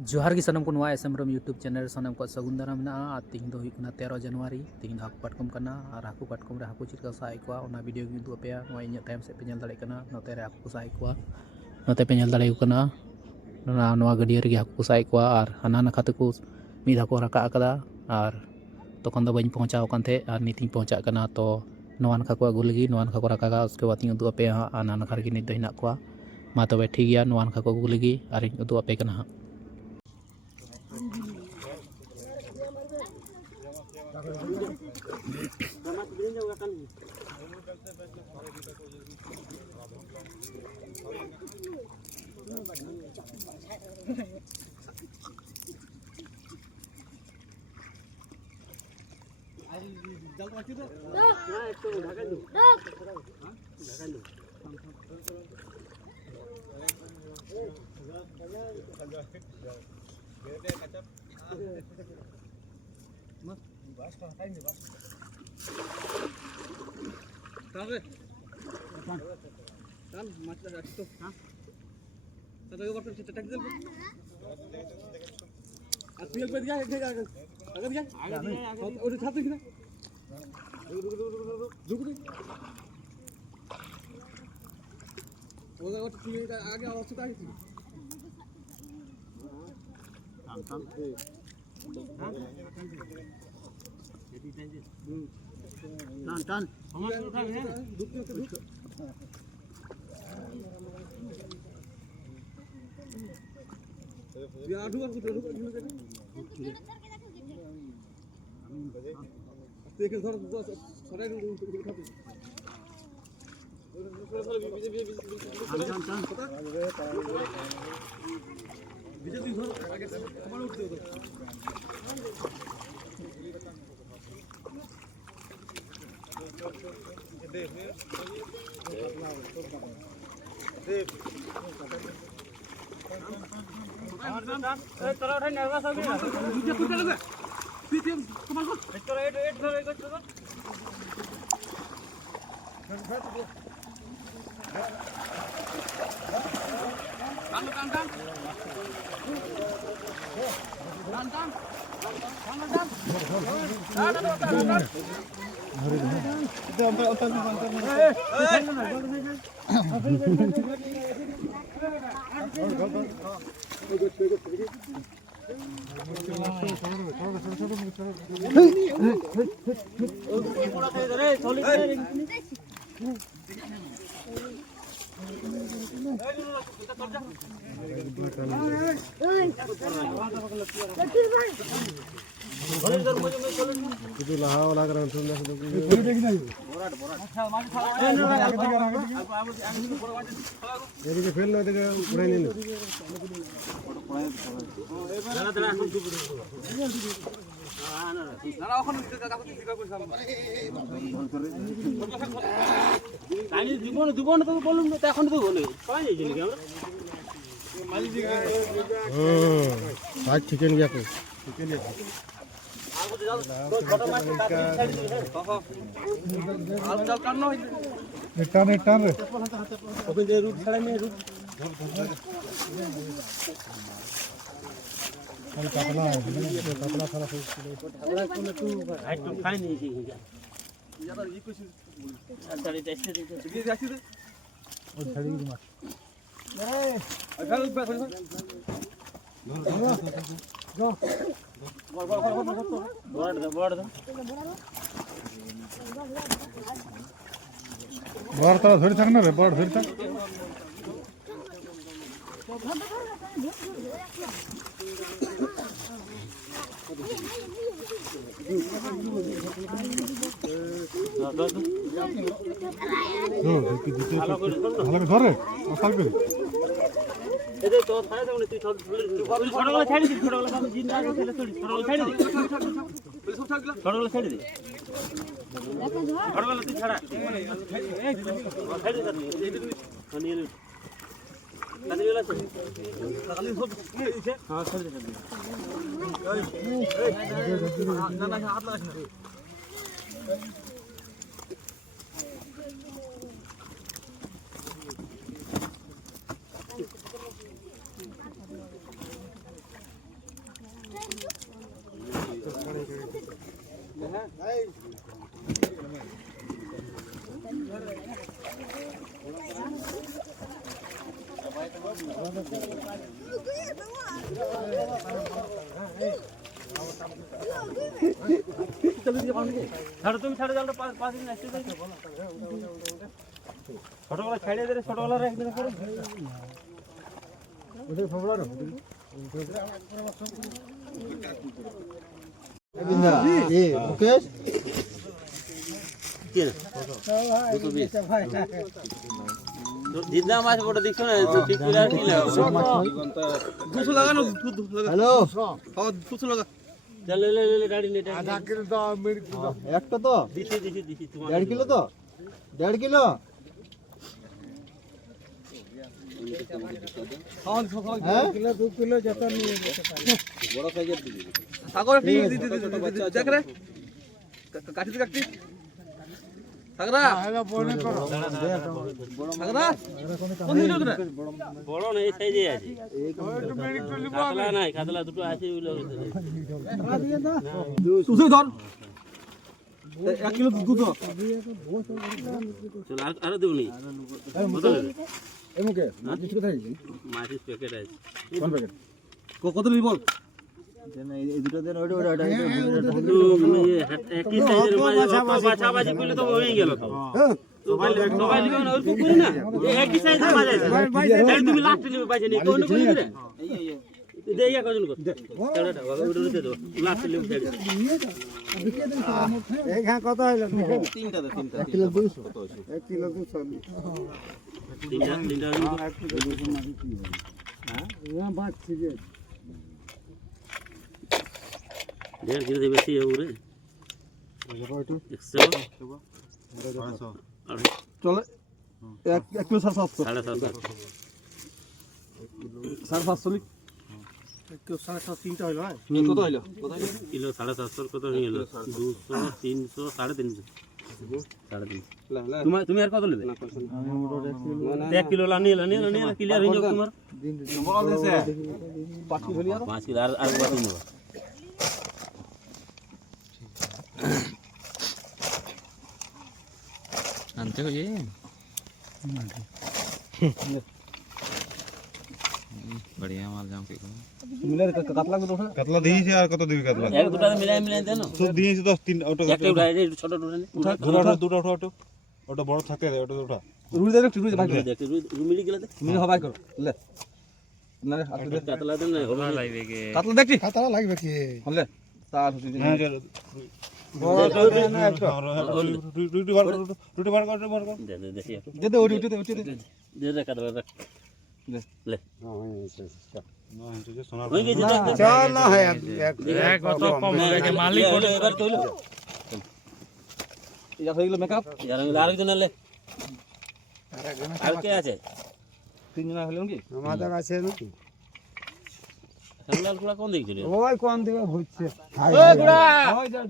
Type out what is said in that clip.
जोहार की सनम को नवा एसएमरम यूट्यूब चैनल सनम को सगुन दारा मेना तीन दो 13 जनवरी तीन हाकु काटकम कना और हाकु काटकम रे हाकु चिका साइ को ओना वीडियो गी दु पे नवा इन टाइम से पे नेल दाड़े कना नोते रे हाकु साइ को नोते पे नेल दाड़े कना नवा गडिया रे हाकु साइ को और हाना नाखा तको मिद हाकु राका अकदा और तखन दो बइन पहुंचाव कांथे और नीति पहुंचा कना तो नवा नाखा को अगु लगी नवा नाखा को राका उसके बाद इन दु पे हाना नाखा रे नित हिना को मा तबे ठीक गया नवा नाखा को अगु लगी और इन दु पे कना itu lah olah kerana sudah sudah jadi ke fail nanti ke kurang ini आज चिकन गया को चिकन गया टन रे अबे जे रूट छड़ा में रूट अरे पतला है पतला सारा पतला को तू हाइट तो खाई नहीं छी ज्यादा ये कुछ अच्छा रे टेस्ट दे ये जाती दे और छड़ी की मत अरे अगर ऊपर go board तो थोड़ी तक ना रे बोर्ड फिर तक हालांकि धर रे मसाल पे এতে তো ছাড়া দাও না তুই ছোটগুলো ছেড়ে দে ছোটগুলো আমি জিন্দা আছে ছেড়ে ছোটগুলো ছেড়ে দে ছোটগুলো ছেড়ে দে ছোটগুলো তুই ছাড়া ছেড়ে দে নিয়ে নে কাদিলা আছে কালি সব হ্যাঁ ছেড়ে দে না না হাত লাগাস না ছাড়ো তুমি ছাড়ো জালটা 5 দিন আসতে যাই ছোটগুলো ছাড়িয়ে দিলে ছোটগুলো রেখে দিলে করে ওদের খবর আছে মুকেশ কি না জিদা মাছ বড় দেখছো না ঠিক করে আর কি লাগা 200 লাগানো হ্যালো হ্যাঁ 200 লাগা চল ले ले गाड़ी ले আধা কিলো তো একটা তো দিছি তোমার 1.5 কিলো তো 1.5 কিলো হ্যাঁ কিলো 2 কিলো যত নিয়ে বড় সাইজের দিবি সাগর ঠিক দেখ রে কাটি কাটি সাগরা এটা বনে করো সাগরা কোন দিন লোক বড় না এই সাইজে আছে কাতলা নাই কাতলা দুটো আছে ওই লোক তুই ধর 1 কিলো দুধ চল আর দেব নি এমকে মাছ কোথায় মাছের প্যাকেট আছে কোন প্যাকেট কত নিবি বল এই দুটো দেন ওটা একই সাইজের মাছ বাছাবাছি করলে তো হয়ে গেল তো সবাই লিখো না ওরকম করি না একই সাইজের মাছ আছে তুমি লাস্ট নিবে বাইছে নি কোন করি রে দে ইয়া কজন কর চাড়াটা ওটা দে দাও লাস্ট নিবে চাড়ি এখানে কত হইলো তিনটা 1 কিলো 200 কত হইছে 1 কিলো 200 তিনটা হ্যাঁ বাত ঠিক আছে 1.5 किलो से बेसी है उरे 100 চলে 1 কিলো 750 750 750 কিলো 750 তিনটা হইলো হ্যাঁ কত হইলো किलो 750 কত হয়ে গেল 200 300 350 350 তুমি আর কত নেবে 1 কিলো লানি ক্লিয়ার হয়ে যাবে তোমার বল দেছে 5 কিলো আর 5 কিলো আর বাকি নেবা আনতে হয়ে बढ़िया माल जाम के মিলে কাতলা কত কাতলা দিয়েছে আর কত দিবি কাতলা এক দুটো মিলাই দেন সব দিয়েছে 10 3 ওটা একটা উঠাই দে ছোট উঠা দুটো ওটা ওটা বড় থাকে ওটা ওটা রুই দে একটু রুই ভাগ করে দেখতে রুমিলি গেলে দে মিলে হবাই করো লে না রে কাতলা দেন না হবে লাগবে কে কাতলা দেখি কাতলা লাগবে কি হলে তার হচ্ছে হ্যাঁ রুটি বার কর দে দেখি দে দে উঠে দে দে কাতলা রাখ ले সোনা হয়ে গেছে চল না হয় এক কত কম হয়ে গেছে মালিক এবার তোলো ইয়া হয়ে গেল মেকআপ यार আরেকজন লে আর কে আছে তিনজন হলো কি আমাদের আছে না সামলাল গুলা কোন দিক ছিল ওই কোন দিকে হচ্ছে ওই গুড়া ওই যা